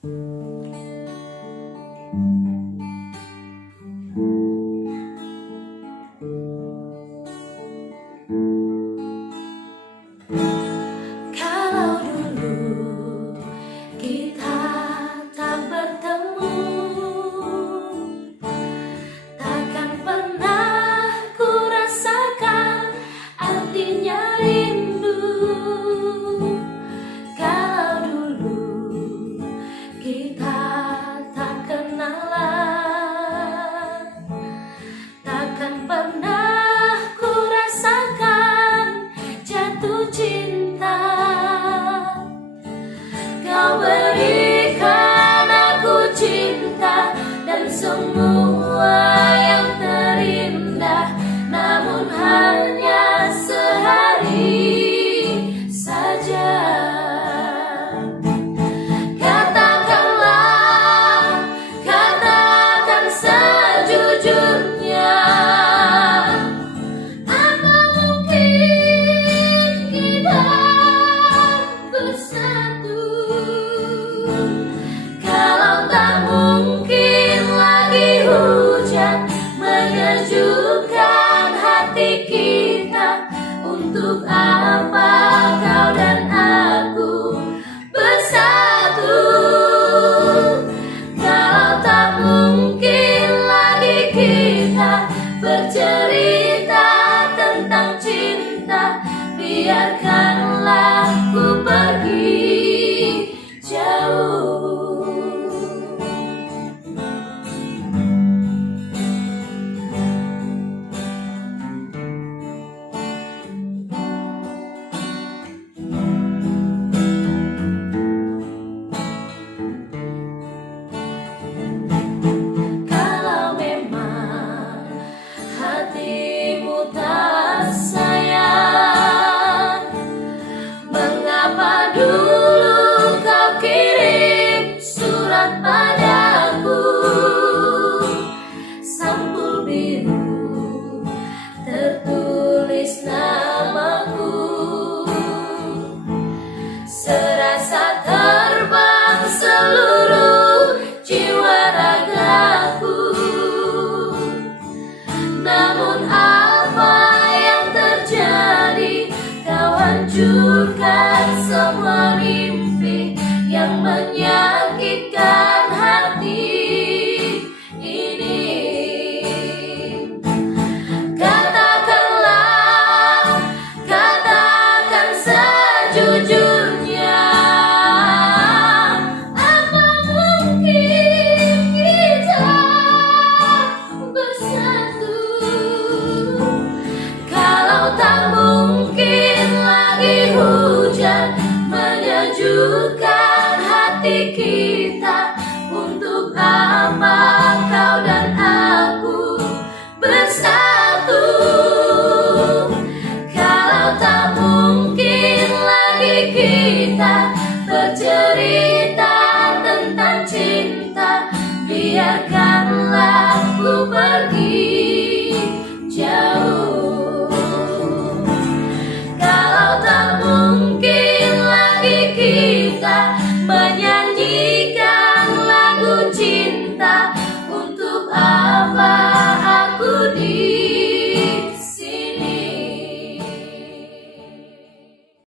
Kalau dulu kita tak bertemu, takkan pernah ku rasakan artinya rindu. Kalau dulu kita tak kenalan, takkan pernah ku rasakan jatuh cinta. Kau berikan aku cinta dan semua yang terindah, namun hanya sehari saja. Katakanlah, katakan sejujurnya, apa mungkin kita bersatu? Kalau tak mungkin lagi hujan menyejukkan hati kita, untuk apa kau dan aku bersatu? Kalau tak mungkin lagi kita bercerita tentang cinta, biarkanlah ku pergi jauh. Kalau memang hatimu tak sayang, mengapa dulu kau kirim surat padaku? Sampul biru tertulis namaku, serasa terbang seluruh jiwa ragaku. Namun apa yang terjadi? Kau hancurkan semua mimpi yang menyakitkan hati ini. Katakanlah, katakan sejujurnya, apa mungkin kita bersatu? Kalau tak mungkin lagi hujan menyejukkan hati kita, untuk apa kau dan aku bersatu? Kalau tak mungkin lagi kita bercerita tentang cinta, biarkanlah